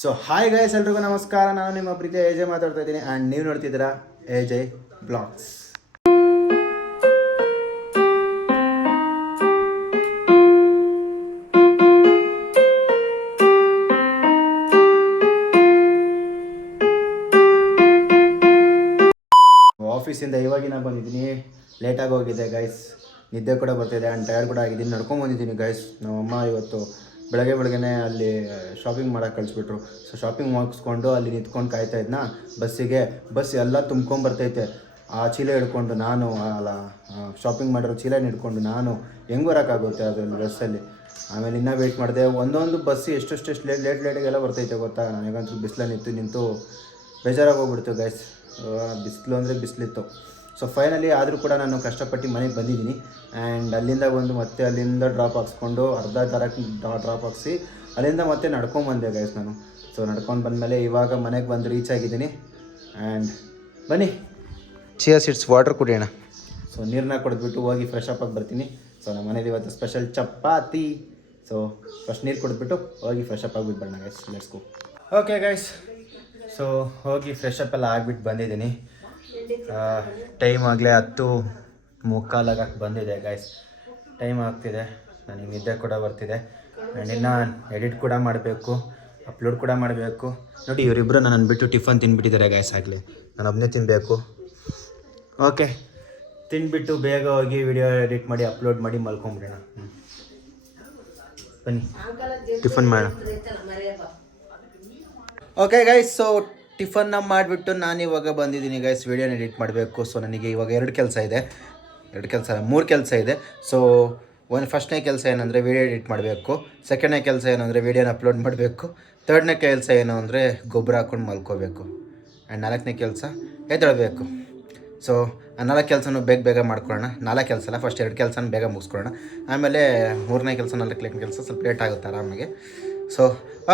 So hi guys, ಎಲ್ರಿಗೂ ನಮಸ್ಕಾರ. ನಾನು ನಿಮ್ಮ ಪ್ರೀತಿಯ ಎಜೆ ಮಾತಾಡ್ತಾ ಇದ್ದೀನಿ ಆ್ಯಂಡ್ ನೀವು ನೋಡ್ತಿದ್ದೀರಾ ಎಜೆ ಬ್ಲಾಗ್ಸ್. ಆಫೀಸಿಂದ ಇವಾಗಿನ ಬಂದಿದ್ದೀನಿ. ಲೇಟಾಗಿ ಹೋಗಿದೆ ಗೈಸ್, ನಿದ್ದೆ ಕೂಡ ಬರ್ತಿದೆ ಆ್ಯಂಡ್ ಟಯರ್ಡ್ ಕೂಡ ಆಗಿದ್ದೀನಿ. ನಡ್ಕೊಂಡು ಬಂದಿದ್ದೀನಿ ಗೈಸ್. ನಮ್ಮಮ್ಮ ಇವತ್ತು ಬೆಳಗ್ಗೆನೇ ಅಲ್ಲಿ ಶಾಪಿಂಗ್ ಮಾಡೋಕೆ ಕಳಿಸ್ಬಿಟ್ರು. ಸೊ ಶಾಪಿಂಗ್ ಮುಗಿಸ್ಕೊಂಡು ಅಲ್ಲಿ ನಿಂತ್ಕೊಂಡು ಕಾಯ್ತಾ ಇದ್ನ ಬಸ್ಸಿಗೆ. ಬಸ್ ಎಲ್ಲ ತುಂಬ್ಕೊಂಬರ್ತೈತೆ. ಆ ಚೀಲ ಹಿಡ್ಕೊಂಡು ನಾನು ಶಾಪಿಂಗ್ ಮಾಡಿರೋ ಚೀಲನ ಹಿಡ್ಕೊಂಡು ನಾನು ಹೆಂಗೆ ಬರೋಕ್ಕಾಗುತ್ತೆ ಅದರಲ್ಲಿ ಬಸ್ಸಲ್ಲಿ. ಆಮೇಲೆ ಇನ್ನೂ ವೆಯ್ಟ್ ಮಾಡಿದೆ. ಒಂದೊಂದು ಬಸ್ ಎಷ್ಟು ಲೇಟಿಗೆಲ್ಲ ಬರ್ತೈತೆ ಗೊತ್ತಾ. ನನಗಂತೂ ಬಿಸಿಲು ನಿಂತು ಬೇಜಾರಾಗಿ ಹೋಗ್ಬಿಡ್ತು ಗೈಸ್. ಬಿಸಿಲು ಅಂದರೆ ಬಿಸಿಲಿತ್ತು. ಸೊ ಫೈನಲಿ ಆದರೂ ಕೂಡ ನಾನು ಕಷ್ಟಪಟ್ಟು ಮನೆಗೆ ಬಂದಿದ್ದೀನಿ. ಆ್ಯಂಡ್ ಅಲ್ಲಿಂದ ಬಂದು ಮತ್ತೆ ಅಲ್ಲಿಂದ ಡ್ರಾಪ್ ಹಾಕ್ಸ್ಕೊಂಡು ಅರ್ಧ ಥರಕ್ಕೆ ಡ್ರಾಪ್ ಹಾಕ್ಸಿ ಅಲ್ಲಿಂದ ಮತ್ತೆ ನಡ್ಕೊಂಬಂದೆ ಗೈಸ್ ನಾನು. ಸೊ ನಡ್ಕೊಂಡು ಬಂದಮೇಲೆ ಇವಾಗ ಮನೆಗೆ ಬಂದು ರೀಚ್ ಆಗಿದ್ದೀನಿ. ಆ್ಯಂಡ್ ಬನ್ನಿ ಚಿಯಾ ಸೀಡ್ಸ್ ವಾಟರ್ ಕುಡಿಯೋಣ. ಸೊ ನೀರನ್ನ ಕುಡಿದ್ಬಿಟ್ಟು ಹೋಗಿ ಫ್ರೆಶ್ ಅಪ್ ಆಗಿ ಬರ್ತೀನಿ. ಸೊ ನಮ್ಮ ಮನೇಲಿ ಇವತ್ತು ಸ್ಪೆಷಲ್ ಚಪಾತಿ. ಸೊ ಫಸ್ಟ್ ನೀರು ಕುಡಿದ್ಬಿಟ್ಟು ಹೋಗಿ ಫ್ರೆಶ್ ಅಪ್ ಆಗಿಬಿಟ್ಟು ಬರೋಣ guys. Let's go. Okay guys, so ಹೋಗಿ ಫ್ರೆಶ್ ಅಪ್ ಎಲ್ಲ ಆಗಿಬಿಟ್ಟು ಬಂದಿದ್ದೀನಿ. ಟೈಮ್ ಆಗಲೇ 10:45 ಬಂದಿದೆ ಗೈಸ್. ಟೈಮ್ ಆಗ್ತಿದೆ, ನನಗೆ ನಿದ್ದೆ ಕೂಡ ಬರ್ತಿದೆ. ಆ್ಯಂಡ್ ಇನ್ನು ಎಡಿಟ್ ಕೂಡ ಮಾಡಬೇಕು, ಅಪ್ಲೋಡ್ ಕೂಡ ಮಾಡಬೇಕು. ನೋಡಿ ಇವರಿಬ್ಬರು ನನ್ನ ಬಿಟ್ಟು ಟಿಫನ್ ತಿಂದುಬಿಟ್ಟಿದ್ದಾರೆ ಗೈಸ್. ಆಗಲೇ ನಾನು ಒಬ್ಬನೇ ತಿನ್ನಬೇಕು. ಓಕೆ, ತಿಂದುಬಿಟ್ಟು ಬೇಗ ಹೋಗಿ ವಿಡಿಯೋ ಎಡಿಟ್ ಮಾಡಿ ಅಪ್ಲೋಡ್ ಮಾಡಿ ಮಲ್ಕೊಂಬಿಡೋಣ. ಬನ್ನಿ ಟಿಫನ್ ಮಾಡೋಣ. ಓಕೆ ಗೈಸ್, ಸೊ ಟಿಫನ್ನ ಮಾಡಿಬಿಟ್ಟು ನಾನು ಇವಾಗ ಬಂದಿದ್ದೀನಿ ಗೈಸ್ ವಿಡಿಯೋನ ಎಡಿಟ್ ಮಾಡಬೇಕು. ಸೊ ನನಗೆ ಇವಾಗ 3 ಕೆಲಸ ಇದೆ. ಸೊ ಫಸ್ಟ್ನೇ ಕೆಲಸ ಏನಂದರೆ ವಿಡಿಯೋ ಎಡಿಟ್ ಮಾಡಬೇಕು. ಸೆಕೆಂಡ್ನೇ ಕೆಲಸ ಏನು ಅಂದರೆ ವಿಡಿಯೋನ ಅಪ್ಲೋಡ್ ಮಾಡಬೇಕು. ಥರ್ಡ್ನೇ ಕೆಲಸ ಏನು ಅಂದರೆ ಗೊಬ್ಬರ ಹಾಕ್ಕೊಂಡು ಮಲ್ಕೋಬೇಕು. ಆ್ಯಂಡ್ 4ನೇ ಕೆಲಸ ಎದ್ದೇಳಬೇಕು. ಸೊ ಆ 4 ಕೆಲಸನೂ ಬೇಗ ಮಾಡ್ಕೊಳ್ಳೋಣ. 4 ಕೆಲಸ ಅಲ್ಲ, ಫಸ್ಟ್ 2 ಕೆಲಸನ ಬೇಗ ಮುಗಿಸ್ಕೊಳ್ಳೋಣ. ಆಮೇಲೆ 3ನೇ ಕೆಲಸ 4ನೇ ಕೆಲಸ ಸ್ವಲ್ಪ ಲೇಟ್ ಆಗುತ್ತೆ ಆರಾಮಾಗಿ. ಸೊ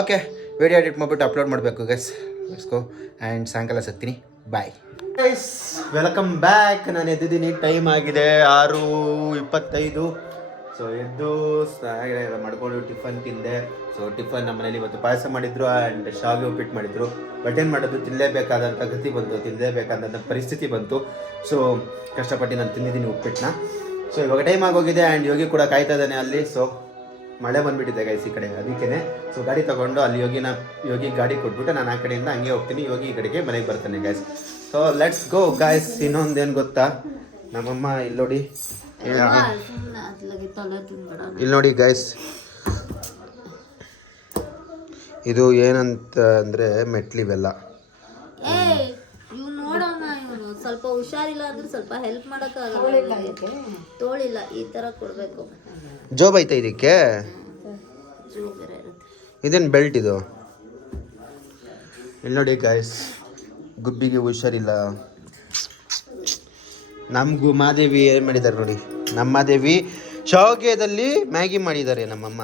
ಓಕೆ, ವಿಡಿಯೋ ಎಡಿಟ್ ಮಾಡಿಬಿಟ್ಟು ಅಪ್ಲೋಡ್ ಮಾಡಬೇಕು ಗೈಸ್. Let's go. ಆ್ಯಂಡ್ ಸಾಯಂಕಾಲ ಸಿಗ್ತೀನಿ. Bye guys, welcome back. ನಾನು ಎದ್ದಿದ್ದೀನಿ. ಟೈಮ್ ಆಗಿದೆ 6:25. ಸೊ ಎದ್ದು ಸ್ನಾನ ಮಾಡ್ಕೊಂಡು ಟಿಫನ್ ತಿಂದೆ. ಸೊ ಟಿಫನ್ ನಮ್ಮ ಮನೇಲಿ ಇವತ್ತು ಪಾಯಸ ಮಾಡಿದ್ರು ಆ್ಯಂಡ್ ಶಾವಿಗೆ ಉಪ್ಪಿಟ್ಟು ಮಾಡಿದ್ರು. ಬಟ್ ಏನು ಮಾಡೋದು, ತಿನ್ನಲೇಬೇಕಾದಂಥ ಗತಿ ಬಂತು, ತಿನ್ನಲೇಬೇಕಾದಂಥ ಪರಿಸ್ಥಿತಿ ಬಂತು. ಸೊ ಕಷ್ಟಪಟ್ಟು ನಾನು ತಿಂದಿದ್ದೀನಿ ಉಪ್ಪಿಟ್ಟನ್ನ. ಸೊ ಇವಾಗ ಟೈಮ್ ಆಗೋಗಿದೆ ಆ್ಯಂಡ್ ಯೋಗಿ ಕೂಡ ಕಾಯ್ತಾ ಇದ್ದಾನೆ ಅಲ್ಲಿ. ಸೊ ಮಳೆ ಬಂದುಬಿಟ್ಟಿದೆ ಗೈಸ್ ಈ ಕಡೆ, ಅದಕ್ಕೇ. ಸೊ ಗಾಡಿ ತೊಗೊಂಡು ಅಲ್ಲಿ ಯೋಗಿ ಗಾಡಿ ಕೊಟ್ಬಿಟ್ಟು ನಾನು ಆ ಕಡೆಯಿಂದ ಹಂಗೆ ಹೋಗ್ತೀನಿ. ಯೋಗಿ ಈ ಕಡೆಗೆ ಮನೆಗೆ ಬರ್ತಾನೆ guys. So let's go guys. ಇನ್ನೊಂದೇನು ಗೊತ್ತಾ, ನಮ್ಮಮ್ಮ ಇಲ್ಲಿ ನೋಡಿ ಗೈಸ್, ಇದು ಏನಂತ ಅಂದರೆ ಮೆಟ್ಲಿವೆಲ್ಲ. ಸ್ವಲ್ಪ ಹುಷಾರಿಲ್ಲ ಅಂದ್ರೆ ಸ್ವಲ್ಪ ಹೆಲ್ಪ್ ಮಾಡೋಕ್ಕಾಗಲ್ಲ. ತೋಳಿಲ್ಲ, ಈ ಥರ ಕೊಡಬೇಕು. ಜೋಬ್ ಐತೆ ಇದಕ್ಕೆ. ಇದೇನು ಬೆಲ್ಟ್ ಇದು? ಇಲ್ಲಿ ನೋಡಿ ಗಾಯ್ಸ್, ಗುಬ್ಬಿಗೆ ಹುಷಾರಿಲ್ಲ. ನಮಗೂ ಮಾದೇವಿ ಏನು ಮಾಡಿದ್ದಾರೆ ನೋಡಿ. ನಮ್ಮ ಮಾದೇವಿ ಶಾವಿಗೆದಲ್ಲಿ ಮ್ಯಾಗಿ ಮಾಡಿದ್ದಾರೆ ನಮ್ಮಮ್ಮ.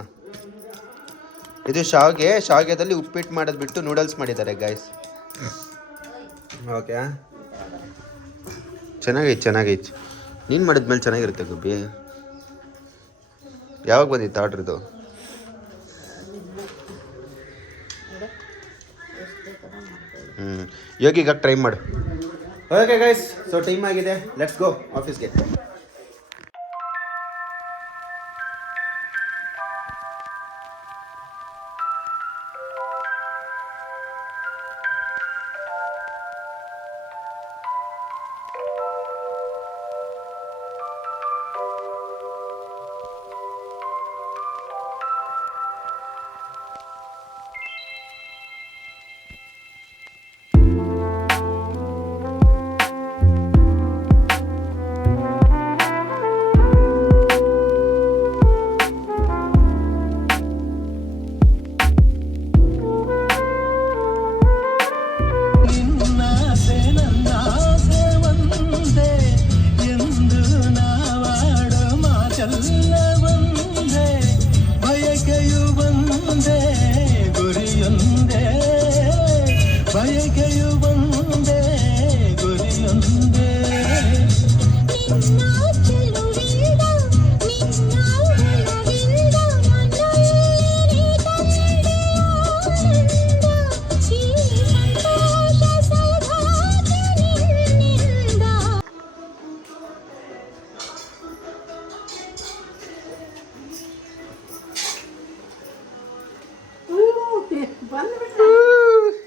ಇದು ಶಾವಿಗೆದಲ್ಲಿ ಉಪ್ಪಿಟ್ಟು ಮಾಡೋದು ಬಿಟ್ಟು ನೂಡಲ್ಸ್ ಮಾಡಿದ್ದಾರೆ ಗಾಯ್ಸ್. ಓಕೆ, ಚೆನ್ನಾಗೈತೆ. ನೀನು ಮಾಡಿದ್ಮೇಲೆ ಚೆನ್ನಾಗಿರುತ್ತೆ ಗುಬ್ಬಿ. ಯಾವಾಗ ಬಂದಿತ್ತು ಆರ್ಡ್ರದು? ಯೋಗಿಗ ಟ್ರೈ ಮಾಡು. ಓಕೆ ಗೈಸ್, ಸೊ ಟೈಮ್ ಆಗಿದೆ. ಲೆಟ್ಸ್ ಗೋ ಆಫೀಸ್ಗೆ.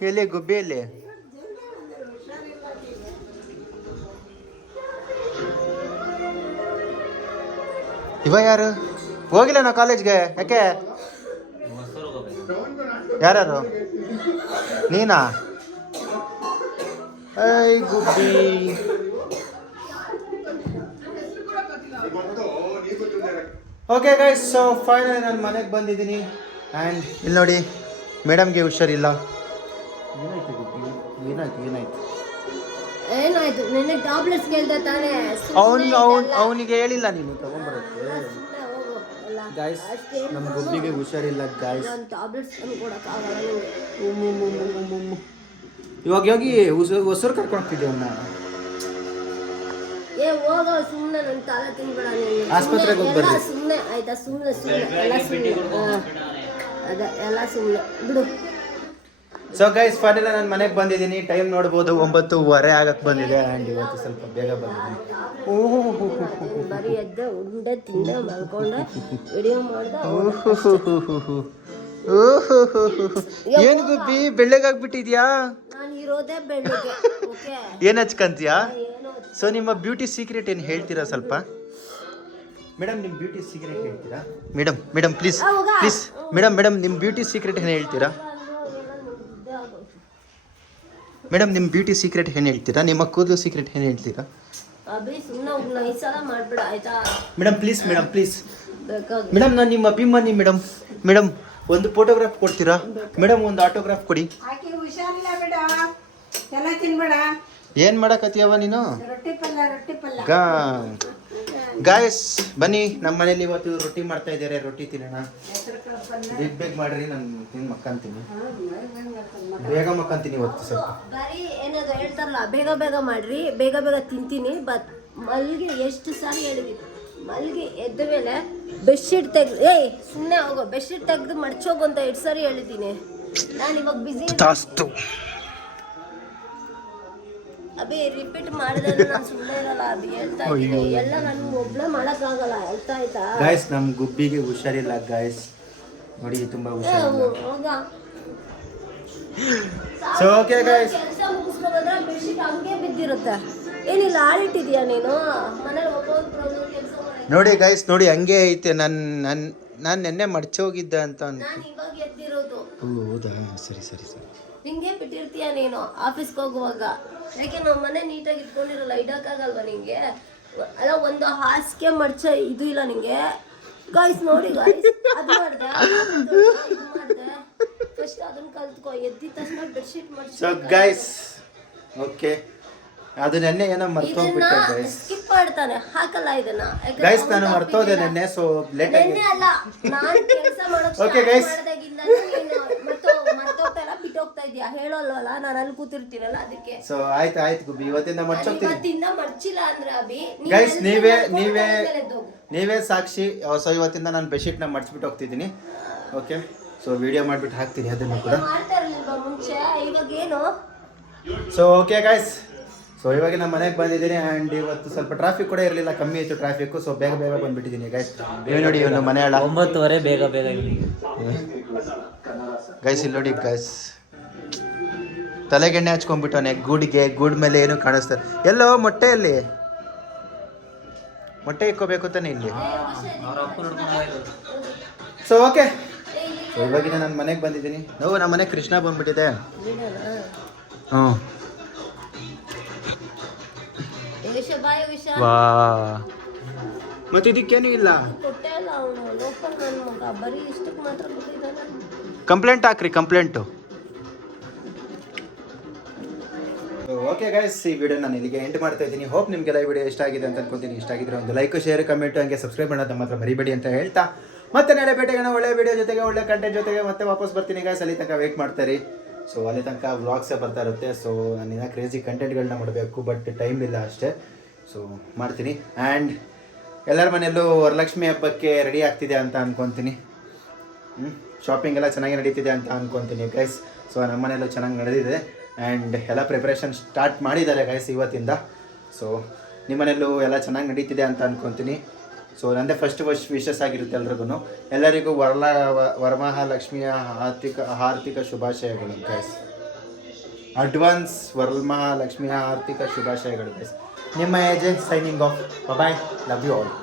ಎಲ್ಲಿ ಗುಬ್ಬಿಯಲ್ಲಿ ಇವ ಯಾರು ಹೋಗಿಲ್ಲ ನಾ ಕಾಲೇಜ್ಗೆ ಯಾಕೆ ಯಾರ್ಯಾರು ನೀನಾ ಐ ಗುಬ್ಬಿ ಓಕೆ ಗೈಸ್ ಸೊ ಫೈನಲಿ ನಾನು ಮನೆಗೆ ಬಂದಿದ್ದೀನಿ ಆ್ಯಂಡ್ ಇಲ್ಲಿ ನೋಡಿ ಮೇಡಮ್ಗೆ ಹುಷಾರಿಲ್ಲ ಏನಾಯ್ತು ಗುಬ್ಬಿ ಏನಾಯ್ತು ಏನಾಯ್ತು ನಿನ್ನೆ ಟ್ಯಾಬ್ಲೆಟ್ಸ್ ಕೇಳ್ದೆ ತಾನೇ ಅವನಿಗೆ ಹೇಳಿಲ್ಲ ನೀನು ತಗೊಂಡ್ಬರಕ್ಕೆ ಗಾಯ್ಸ್ ನಮ್ಮ ಗುಬ್ಬಿಗೆ ಹುಷಾರಿಲ್ಲ ಗಾಯ್ಸ್ ನಾನು ಟ್ಯಾಬ್ಲೆಟ್ಸ್ ಕೊಡಕ್ಕಾಗಲ್ಲ ಇವಾಗ ಹೋಗಿ ಹೊಸರು ಕರ್ಕೊಂಡು ಹೋಗ್ತಿದ್ದೆ ಅವನ್ನ ಏ ಹೋಗೋ ಸುಮ್ಮನೆ ನನ್ನ ತಲೆ ತಿನ್ಬೇಡ ನೀನು ಆಸ್ಪತ್ರೆಗೆ ಹೋಗಿ ಬರ್ರಿ ಸುಮ್ಮನೆ ಆಯ್ತಾ ಸುಮ್ಮನೆ ಎಲ್ಲ ಸುಮ್ಮನೆ ಅದೇ ಎಲ್ಲ ಸುಮ್ಮನೆ ಬಿಡು ಸೊ ಗೈಸ್ ಫೈನಲ್ ನಾನು ಮನೆಗೆ ಬಂದಿದ್ದೀನಿ ಟೈಮ್ ನೋಡ್ಬೋದು 9:15 ಆಗಕ್ಕೆ ಬಂದಿದೆ ಆ್ಯಂಡ್ ಇವತ್ತು ಸ್ವಲ್ಪ ಬೇಗ ಬಂದಿದ್ದೀನಿ ಬರೀ ಎದ್ದೆ ಉಂಡೆ ತಿಂದೆ ಮಲ್ಕೊಂಡೆ ವಿಡಿಯೋ ಮಾಡ್ದೆ ಏನು ಗುಬ್ಬಿ ಬೆಳ್ಳಗಾಗ್ಬಿಟ್ಟಿದ್ಯಾ ನಾನು ಇರೋದೇ ಬೆಳಿಗ್ಗೆ ಓಕೆ ಏನು ಹಚ್ಕಂತೀಯಾ ಏನೋ ಸೊ ನಿಮ್ಮ ಬ್ಯೂಟಿ ಸೀಕ್ರೆಟ್ ಏನು ಹೇಳ್ತೀರಾ ಸ್ವಲ್ಪ ಮೇಡಮ್ ನಿಮ್ಮ ಬ್ಯೂಟಿ ಸೀಕ್ರೆಟ್ ಹೇಳ್ತೀರಾ ಮೇಡಮ್ ಪ್ಲೀಸ್ ಮೇಡಮ್ ನಿಮ್ಮ ಬ್ಯೂಟಿ ಸೀಕ್ರೆಟ್ ಏನು ಹೇಳ್ತೀರಾ ಮೇಡಮ್ ನಿಮ್ಮ ಬ್ಯೂಟಿ ಸೀಕ್ರೆಟ್ ಏನು ಹೇಳ್ತೀರಾ ನಿಮ್ಮ ಕೂದಲು ಸೀಕ್ರೆಟ್ ಏನು ಹೇಳ್ತೀರಾ ಅಭಿ ಸುಮ್ಮನೆ ಈ ಸಲ ಮಾಡ್ಬೇಡ ಆಯ್ತಾ ಮೇಡಮ್ ಪ್ಲೀಸ್ ಬೇಕಾಗಿ ಮೇಡಮ್ ನಾನು ನಿಮ್ಮ ಅಭಿಮಾನಿ ಮೇಡಮ್ ಒಂದು ಫೋಟೋಗ್ರಾಫ್ ಕೊಡ್ತೀರಾ ಮೇಡಮ್ ಒಂದು ಆಟೋಗ್ರಾಫ್ ಕೊಡಿ ಆಕೆ ಹುಷಾರಿಲ್ಲ ಬೇಡ ಎಲ್ಲ ತಿನ್ಬೇಡ ಏನು ಮಾಡಕತ್ತೀಯವ ನೀನು ರೊಟ್ಟಿ ಪಲ್ಯ ಗಾಯಸ್ ಬನ್ನಿ ನಮ್ಮ ಮನೇಲಿ ಇವತ್ತು ರೊಟ್ಟಿ ಮಾಡ್ತಾ ಇದ್ದಾರೆ ರೊಟ್ಟಿ ತಿನ್ನೋಣ ಬೇಗ ಮಾಡ್ರಿ ನಾನು ಮಕ್ಕಂತೀನಿ ಬೇಗ ಮಕ್ಕಂತೀನಿ ಇವತ್ತು ಸ್ವಲ್ಪ ಬರೀ ಏನದು ಹೇಳ್ತಾರಲ್ಲ ಬೇಗ ಮಾಡ್ರಿ ಬೇಗ ತಿಂತೀನಿ ಬಟ್ ಮಲ್ಗೆ ಎಷ್ಟು ಸಾರಿ ಹೇಳಿದೀನಿ ಮಲ್ಗೆ ಎದ್ದ ಮೇಲೆ ಬೆಡ್ಶೀಟ್ ತೆಗ್ದು ಸುಮ್ಮನೆ ಹೋಗೋ ಬೆಡ್ಶೀಟ್ ತೆಗ್ದು ಮಡ್ಚೋಗು ಅಂತ ಎಷ್ಟು ಸಾರಿ ಹೇಳಿದ್ದೀನಿ ನಾನು ಇವಾಗ ಬಿಸಿ ತಾಸ್ತು ಅಭಿ ರಿಪೀಟ್ ಮಾಡಿದ್ರೆ ನಾನು ಸುಮ್ಮನೆ ಇರಲ್ಲ ಅಭಿ ಹೇಳ್ತಾ ಇದ್ದೀನಿ ಎಲ್ಲ ನಾನು ಒಬ್ಳೆ ಮಾಡೋಕ್ಕಾಗಲ್ಲ ಹೇಳ್ತಾ ಆಯ್ತಾ ಗಾಯಸ್ ನಮ್ಮ ಗುಬ್ಬಿಗೆ ಹುಷಾರಿಲ್ಲ ಗಾಯಸ್ ನೋಡಿ ತುಂಬಾ ಹುಷಾರಿಲ್ಲ ಹೋಗ ಸೊ ಓಕೆ ಗಾಯಸ್ ಕೆಲಸ ಮುಗಿಸ್ಕೊಂಡ್ರೆ ಬೆಡ್ಶೀಟ್ ಹಂಗೆ ಬಿದ್ದಿರುತ್ತೆ ಏನಿಲ್ಲ ಆಳಿಟ್ಟಿದ್ಯಾ ನೀನು ಮನೇಲಿ ಒಬ್ಬೊಬ್ರು ಕೆಲಸ ಮಾಡಿ ನೋಡಿ ಗಾಯಸ್ ನೋಡಿ ಹಂಗೆ ಐತೆ ನಾನು ನೆನ್ನೆ ಮಡ್ಚೋಗಿದ್ದೆ ಅಂತ ನಾನು ಇವಾಗ ಎದ್ದಿರೋದು ಹೌದಾ ಸರಿ ಹಿಂಗೆ ಬಿಟ್ಟಿರ್ತೀಯ ನೀನು ಆಫೀಸ್ಗೆ ಹೋಗುವಾಗ ಯಾಕೆ ನಾವು ಮನೆ ನೀಟಾಗಿ ಇಟ್ಕೊಂಡಿರಲ್ಲ ಇಡಕ್ಕಾಗಲ್ವಾ ನಿಂಗೆ ಅಲ್ಲ ಒಂದು ಹಾಸಿಗೆ ಮಡ್ಚ ಇದು ಇಲ್ಲ ನಿಂಗೆ ಗಾಯ್ಸ್ ನೋಡಿ ಗಾಯ್ಸ್ ಅದು ಮಾಡ್ದೆ ಇದು ಮಾಡ್ದೆ ಫಸ್ಟ್ ಅದನ್ನ ಕಲ್ತ್ಕೊ ಎದ್ದಿದ ತಕ್ಷಣ ಬೆಡ್ಶೀಟ್ ಸೊ ಮಡ್ಚ ಗೈಸ್ ಓಕೆ ಅದು ನೆನ್ನೆ ಏನೋ ಮರ್ತೋಗ್ಬಿಟ್ಟೆ ಗೈಸ್ ಸ್ಕಿಪ್ ಮಾಡ್ತಾನೆ ಹಾಕಲ್ಲ ಇದನ್ನ ಗೈಸ್ ನಾನು ಮರ್ತೋದೆ ನೆನ್ನೆ ಸೊ ಲೇಟ್ ಆಗಿ ನೆನ್ನೆ ಅಲ್ಲ ನಾನು ಕೆಲಸ ಮಾಡೋಕೆ Okay, guys. ಮಾಡಿದಾಗಿಂದ ನೀನು ಮರ್ತೋಗ್ತಾ ಇಲ್ಲ ಬಿಟ್ಟೋಗ್ತಾ ಇದೀಯಾ ಹೇಳೋಲ್ವಲ್ಲ ನಾನು ಅಲ್ಲಿ ಕೂತಿರ್ತೀನಲ್ಲ ಅದಕ್ಕೆ ಸೊ ಆಯ್ತು ಗುಬ್ಬಿ ಇವತ್ತಿಂದ ಮಡ್ಚೋಗ್ತೀನಿ ಇವತ್ತಿಂದ ಮಡ್ಚಿಲ್ಲ ಅಂದ್ರೆ ಅಭಿ ಗೈಸ್ ನೀವೇ ಸಾಕ್ಷಿ ಸೊ ಇವತ್ತಿಂದ ನಾನು ಬೆಡ್ಶೀಟ್ನ ಮಡ್ಚ್ಬಿಟ್ಟು ಹೋಗ್ತಿದ್ದೀನಿ ಓಕೆ ಸೊ ವಿಡಿಯೋ ಮಾಡಿಬಿಟ್ಟು ಹಾಕ್ತೀನಿ ಅದನ್ನು ಕೂಡ ಮಾಡ್ತಾ ಇರ್ಲಿಲ್ವಾ ಮುಂಚೆ ಇವಾಗ ಏನು ಸೊ ಓಕೆ ಗೈಸ್ ಸೊ ಇವಾಗ ನಾನು ಮನೆಗೆ ಬಂದಿದ್ದೀನಿ ಆ್ಯಂಡ್ ಇವತ್ತು ಸ್ವಲ್ಪ ಟ್ರಾಫಿಕ್ ಕೂಡ ಇರಲಿಲ್ಲ ಕಮ್ಮಿ ಇತ್ತು ಟ್ರಾಫಿಕ್ಕು ಸೊ ಬೇಗ ಬಂದುಬಿಟ್ಟಿದ್ದೀನಿ ಗೈಸ್ ನೋಡಿ ಇವನು ಮನೆ ಹೇಳ 9:30 ಬೇಗ ಗೈಸ್ ಇಲ್ಲಿ ನೋಡಿ ಗೈಸ್ ತಲೆಗೆಣ್ಣೆ ಹಚ್ಕೊಂಡ್ಬಿಟ್ಟವನೆ ಗೂಡ್ ಮೇಲೆ ಏನು ಕಾಣಿಸ್ತಾರೆ ಎಲ್ಲೋ ಮೊಟ್ಟೆಯಲ್ಲಿ ಮೊಟ್ಟೆ ಇಕ್ಕೋಬೇಕು ತಾನೆ ಇಲ್ಲಿ ಸೊ ಓಕೆ ಸೊ ಇವಾಗಿನ ನಾನು ಮನೆಗೆ ಬಂದಿದ್ದೀನಿ ನಮ್ಮ ಮನೆ ಕೃಷ್ಣ ಬಂದ್ಬಿಟ್ಟಿದೆ ಹ್ಞೂ ವಾ ಮತ್ತೆ ಇದಕ್ಕೇನು ಇಲ್ಲ ಕೊಟ್ಟೆ ಅಲ್ಲ ಅವನು ಲೋಕಲ್ ನನ್ನ ಮಗ ಬರೀ ಇಷ್ಟಕ್ಕೆ ಮಾತ್ರ ಕೊಟ್ಟಿದ್ದಾನೆ ಕಂಪ್ಲೇಂಟ್ ಹಾಕ್ರಿ ಕಂಪ್ಲೇಂಟು ಓಕೆ ಗೈಸ್ ಈ ವಿಡಿಯೋ ನಾನು ಇಲ್ಲಿಗೆ ಎಂಡ್ ಮಾಡ್ತಾ ಇದ್ದೀನಿ ಹೋಪ್ ನಿಮಗೆಲ್ಲ ಈ ವಿಡಿಯೋ ಇಷ್ಟ ಆಗಿದೆ ಅಂತ ಅನ್ಕೊಂತೀನಿ ಇಷ್ಟ ಆಗಿದ್ರೆ ಒಂದು ಲೈಕ್ ಶೇರ್ ಕಮೆಂಟ್ ಹಂಗೆ ಸಬ್ಸ್ಕ್ರೈಬ್ ಮಾಡೋದು ಮಾತ್ರ ಮರಿಬೇಡಿ ಅಂತ ಹೇಳ್ತಾ ಮತ್ತೆ ನಾಳೆ ಭೇಟಿಗೋಣ ಒಳ್ಳೆ ವಿಡಿಯೋ ಜೊತೆಗೆ ಒಳ್ಳೆ ಕಂಟೆಂಟ್ ಜೊತೆಗೆ ಮತ್ತೆ ವಾಪಸ್ ಬರ್ತೀನಿ ಗೈಸ್ ಅಲ್ಲಿ ತನಕ ವೇಟ್ ಮಾಡ್ತಾರೆ ಸೊ ಅಲ್ಲಿ ತನಕ ವ್ಲಾಗ್ಸೇ ಬರ್ತಾ ಇರುತ್ತೆ ಸೊ ನಾನು ಕ್ರೇಜಿ ಕಂಟೆಂಟ್ಗಳನ್ನ ಮಾಡಬೇಕು ಬಟ್ ಟೈಮ್ ಇಲ್ಲ ಅಷ್ಟೇ ಸೊ ಮಾಡ್ತೀನಿ ಆ್ಯಂಡ್ ಎಲ್ಲರ ಮನೆಯಲ್ಲೂ ವರಲಕ್ಷ್ಮಿ ಹಬ್ಬಕ್ಕೆ ರೆಡಿ ಆಗ್ತಿದೆ ಅಂತ ಅಂದ್ಕೊತೀನಿ ಶಾಪಿಂಗ್ ಎಲ್ಲ ಚೆನ್ನಾಗಿ ನಡೀತಿದೆ ಅಂತ ಅಂದ್ಕೊತೀನಿ ಗೈಸ್ ಸೊ ನಮ್ಮ ಮನೆಯಲ್ಲೂ ಚೆನ್ನಾಗಿ ನಡೆದಿದೆ ಆ್ಯಂಡ್ ಎಲ್ಲ ಪ್ರಿಪ್ರೇಷನ್ ಸ್ಟಾರ್ಟ್ ಮಾಡಿದ್ದಾರೆ ಗೈಸ್ ಇವತ್ತಿಂದ ಸೊ ನಿಮ್ಮ ಮನೆಯಲ್ಲೂ ಎಲ್ಲ ಚೆನ್ನಾಗಿ ನಡೀತಿದೆ ಅಂತ ಅಂದ್ಕೊತೀನಿ ಸೊ ನಂದೇ ಫಸ್ಟ್ ವಿಶಸ್ ಆಗಿರುತ್ತೆ ಎಲ್ರಿಗೂ ಎಲ್ಲರಿಗೂ ವರಮಹಾಲಕ್ಷ್ಮಿಯ ಹಾರ್ದಿಕ ಶುಭಾಶಯಗಳು ಗೈಸ್ ಅಡ್ವಾನ್ಸ್ ವರಮಹಾಲಕ್ಷ್ಮಿಯ ಆರ್ಥಿಕ ಶುಭಾಶಯಗಳು ಗೈಸ್. ನಿಮ್ಮ AJ signing off. Bye, love you all.